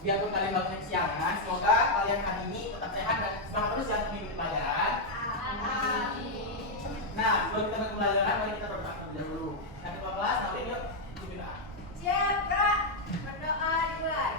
biarpun kalian bangun kesiangan, semoga kalian hari ini tetap sehat dan semangat terus ya untuk mengikuti pelajaran. Nah, sebelum kita mulai pelajaran, mari kita berdoa terlebih dahulu. Yang kedua kelas, Naurin yuk berdoa. Siap, Kak. Berdoa dimulai.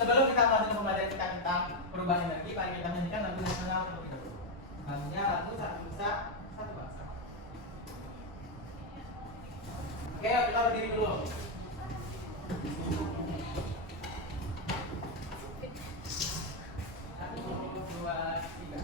Sebelum kita melanjutkan pembelajaran kita tentang perubahan energi, mari kita nyanyikan lagu nasional terlebih dahulu. Lagunya lagu Satu Nusa Satu Bangsa. Oke, yuk kita berdiri dulu. Satu, dua, tiga.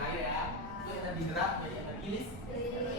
Air ya, itu energi gerak jadi energi listrik.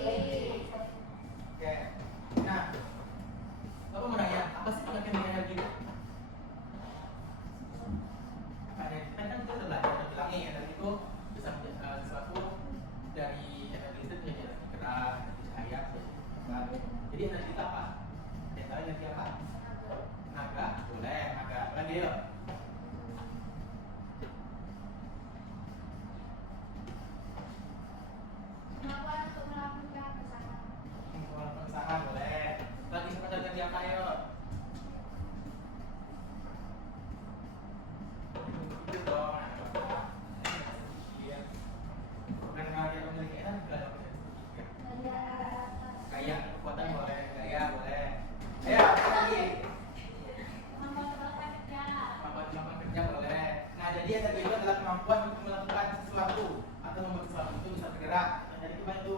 Jadi energi itu adalah kemampuan untuk melakukan sesuatu atau membuat sesuatu itu bisa bergerak. Jadi kita itu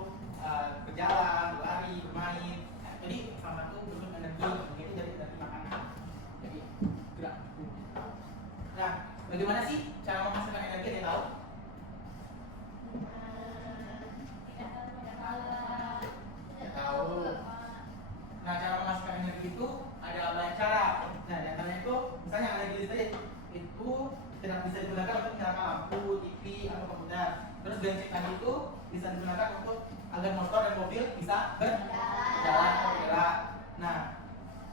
berjalan, berlari, bermain. Jadi salah satu bentuk energi itu jadi energi makanan. Jadi gerak. Nah, bagaimana sih cara menghasilkan energi? Ada yang tahu? Tidak tahu. Nah, cara menghasilkan energi itu ada banyak cara. Nah, di antaranya itu misalnya energi listrik itu tidak bisa digunakan untuk menyalakan lampu, TV, atau komputer. Terus bensin tadi itu bisa digunakan untuk agar motor dan mobil bisa berjalan atau bergerak. Nah,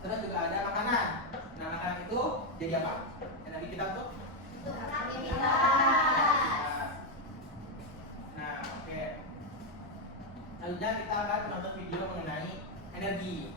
terus juga ada makanan. Nah, makanan itu jadi apa? Energi kita untuk Nah, oke. Selanjutnya kita akan menonton video mengenai energi.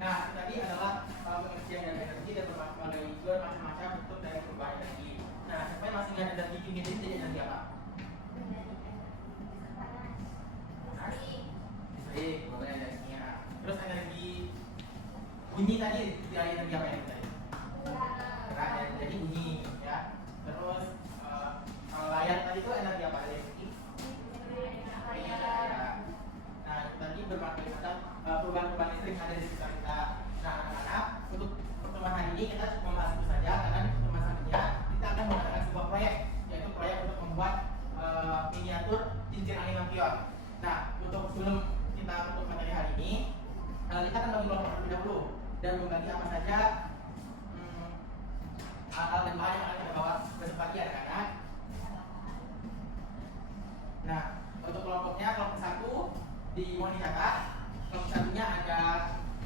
Nah, itu tadi adalah pengertian dari energi dan macam-macam bentuk dari perubahan energi. Nah, siapa yang masih ingat energi dingin ini jadi energi apa? Listrik, boleh energinya. Terus energi bunyi tadi dari energi apa yang tadi? Gerak, jadi bunyi, ya. Terus kalau layar tadi itu energi apa? Energi? Nah, itu tadi berbagai macam perubahan-perubahan listrik yang ada di sekitar kita. Nah, anak-anak, untuk pertemuan hari ini kita cuma membahas itu saja, karena di pertemuan selanjutnya kita akan mengadakan sebuah proyek, yaitu proyek untuk membuat miniatur cincin angin lampion. Nah, untuk sebelum kita tutup materi hari ini, kita akan bagi kelompok terlebih dahulu dan membagi apa saja hal-hal dan bahan yang akan kita bawa besok pagi, anak-anak. Nah, untuk kelompoknya, kelompok 1 mohon dicatat. Kelompok satunya ada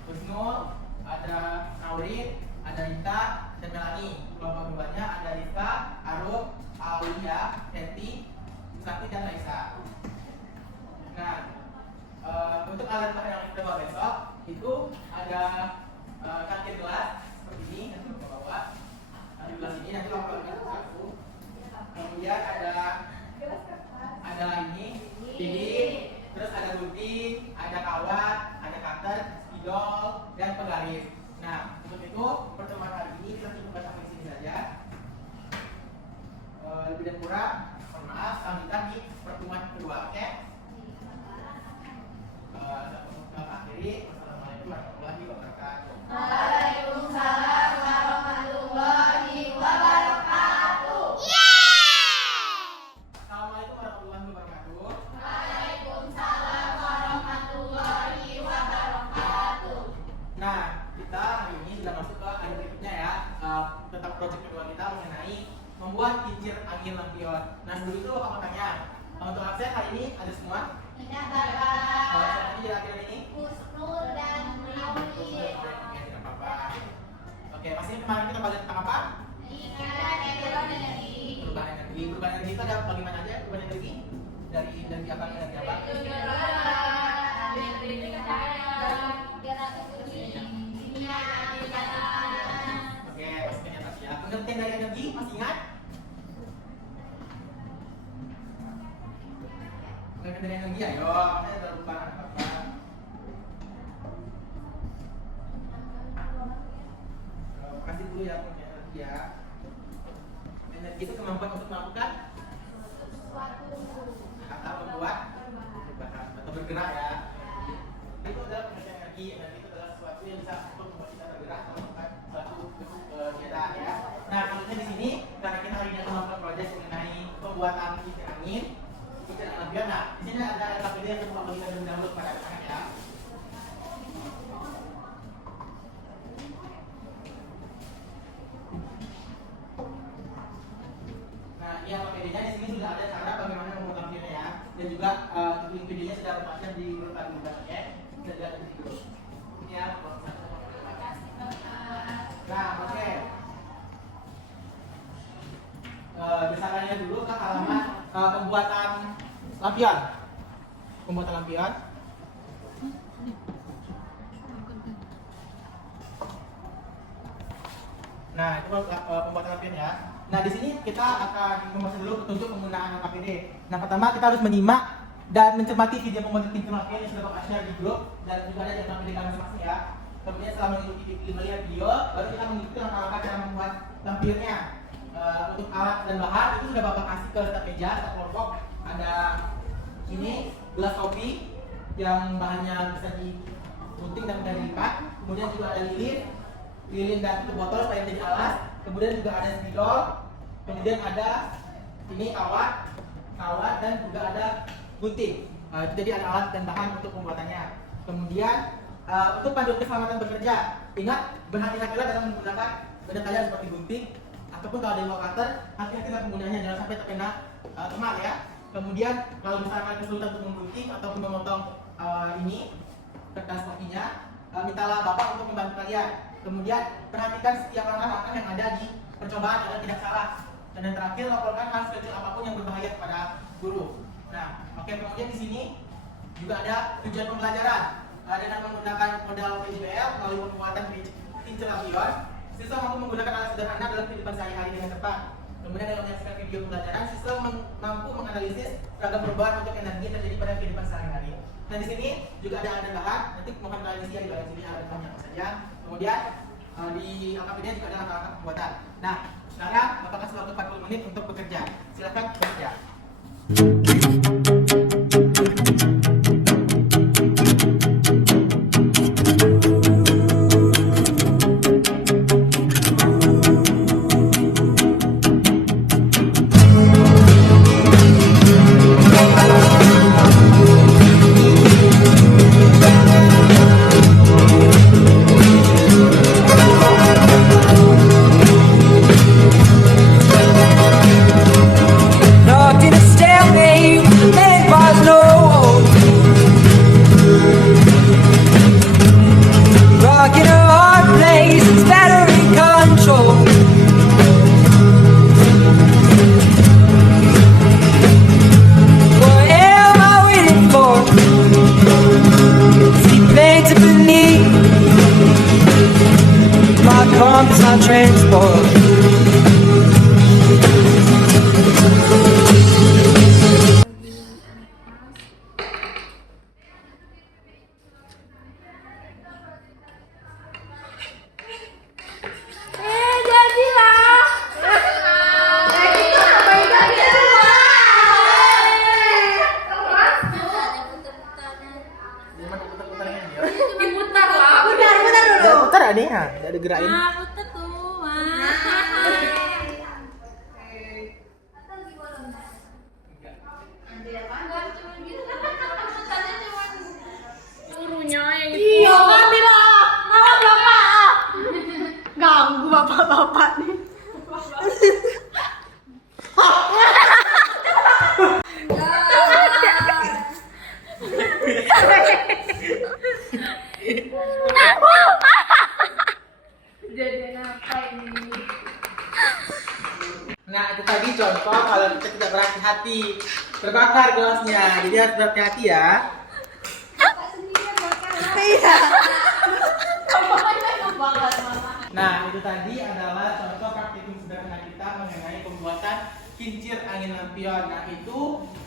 Husnul, ada Naurin, ada Rita, dan Melani. Kelompok keduanya ada Rita, Arum, Aulia, Teti, Sakti, dan Laisa. Nah, untuk alat bahan yang kita bawa besok itu ada cangkir gelas seperti ini yang kita bawa. Di gelas ini nanti lompat satu. Kemudian ada ini lilin, terus ada gunting, ada kawat, ada cutter, spidol, dan penggaris. Nah, untuk itu pertemuan hari ini kita cukup sampai sini saja. Lebih dan kurang, mohon maaf. Sampai di pertemuan kedua, oke? Akhiri, wassalamualaikum warahmatullahi wabarakatuh. Waalaikumsalam warahmatullahi wabarakatuh. Assalamualaikum warahmatullahi wabarakatuh. Waalaikumsalam warahmatullahi wabarakatuh. Nah, kita hari ini sudah masuk ke akhir berikutnya ya, tentang proyek kedua kita mengenai membuat kincir angin lampion. Nah, dulu itu apa makanya? Untuk absen hari ini ada semua. Tidak Kalau bapak. saya ini akhir ini. Husnul dan Nawi. Oke, tidak apa-apa. Oke, pasti kemarin kita bahas tentang apa? Ingat energi. Perubahan energi. Perubahan energi itu ada bagaimana aja? Perubahan energi dari apa ke energi apa? Oke, pasti ingat ya. Pengertian dari energi masih ingat? Pengertian dari energi ayo, saya udah lupa apa. Kasih dulu ya pengertian energi ya. Energi itu kemampuan untuk melakukan atau membuat perubahan atau bergerak ya. Itu adalah pengertian energi. Energi itu adalah sesuatu yang bisa untuk membuat kita bergerak atau melakukan suatu kegiatan ya. Nah, khususnya di sini karena kita hari ini akan melakukan proyek mengenai pembuatan kincir angin lampion. Nah, di sini ada KPD yang kita bagikan terlebih dahulu kepada anak-anak ya. Nah, ya KPD-nya di sini sudah ada cara bagaimana membuat lampionnya ya, dan juga link videonya sudah terpasang di grup juga ya. Sudah ada di grup. Ya, nah, oke. Misalnya dulu ke halaman pembuatan lampion. Pembuatan lampion. Nah, itu pembuatan lampion ya. Nah, di sini kita akan membahas dulu petunjuk penggunaan KPD. Nah, pertama kita harus menyimak dan mencermati video pembuatan kincir lampion yang sudah Bapak share di grup dan juga ada di KPD masing-masing ya. Kemudian setelah melihat video, baru kita mengikuti langkah-langkah cara membuat lampionnya. Untuk alat dan bahan itu sudah Bapak kasih ke setiap meja, setiap kelompok. Ada ini gelas kopi yang bahannya bisa digunting dan bisa dilipat. Kemudian juga ada lilin dan tutup botol supaya menjadi alas. Kemudian juga ada spidol. Kemudian ada ini kawat dan juga ada gunting. Jadi ada alat dan bahan untuk pembuatannya. Kemudian untuk panduan keselamatan bekerja, ingat berhati-hatilah dalam menggunakan benda tajam seperti gunting ataupun kalau ada lokator, hati-hatilah penggunanya jangan sampai terkena kemar ya. Kemudian kalau misalkan kesulitan untuk menggunting ataupun memotong ini kertas kopinya, mintalah Bapak untuk membantu kalian. Kemudian perhatikan setiap langkah-langkah yang ada di percobaan agar tidak salah. Dan yang terakhir, laporkan hal sekecil apapun yang berbahaya kepada guru. Nah, oke, kemudian di sini juga ada tujuan pembelajaran. Dengan menggunakan modal PJBL melalui pembuatan kincir lampion, siswa mampu menggunakan alat sederhana dalam kehidupan sehari-hari dengan cepat. Kemudian dengan menyaksikan video pembelajaran, siswa mampu menganalisis ragam perubahan untuk energi yang terjadi pada kehidupan sehari-hari. Nah, di sini juga ada bahan, nanti mohon kalian isi di bagian sini ada banyak saja. Kemudian di LKPD juga ada langkah-langkah pembuatan. Nah, sekarang Bapak kasih waktu 40 menit untuk bekerja. Silakan bekerja. Knocked in a stalemate gerakin. Aku tetua. Gurunya yang Iya, Kamila. Malah bapak. Ganggu bapak-bapak nih. Jadi apa ini? Nah, itu tadi contoh kalau kita tidak berhati-hati. Terbakar gelasnya, jadi harus berhati-hati ya. Iya. Nah, itu tadi adalah contoh praktikum sederhana kita mengenai pembuatan kincir angin lampion. Nah, itu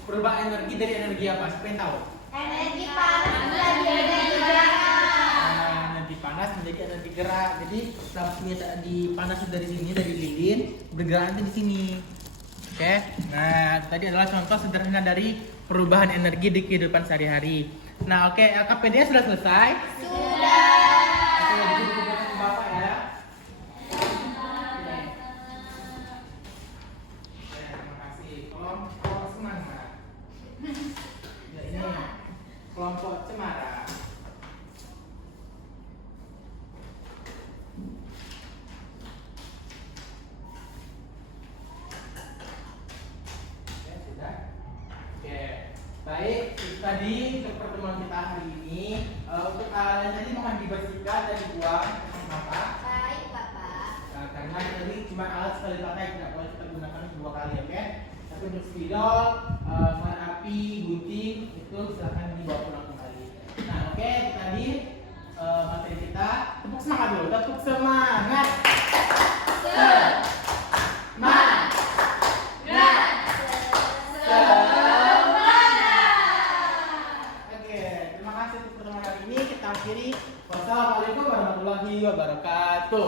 perubahan energi dari energi apa? Siapa yang tahu? Energi panas dan energi gerak. Nah, energi panas menjadi energi gerak. Jadi lampunya tadi panas dari sini, dari lilin, bergerak nanti di sini. Oke. Nah, itu tadi adalah contoh sederhana dari perubahan energi di kehidupan sehari-hari. Nah, oke, LKPD sudah selesai. Sudah. Oke, jadi dikumpulkan ke Bapak ya. Terima kasih. Kelompok semangat. Ya, ini kelompok cemara. Oke, sudah. Oke, baik. Itu tadi untuk pertemuan kita hari ini. Untuk alat tadi mohon dibersihkan dan dibuang ke Bapak. Baik, Bapak. Nah, karena ini cuma alat sekali pakai, tidak boleh kita gunakan dua kali, oke? Tapi untuk spidol, korek api, gunting itu silahkan dibawa pulang kembali. Nah, oke, itu tadi materi kita. Tepuk semangat dulu, tepuk semangat. Semangat. Oke, terima kasih untuk pertemuan hari ini. Kita akhiri. Wassalamualaikum warahmatullahi wabarakatuh.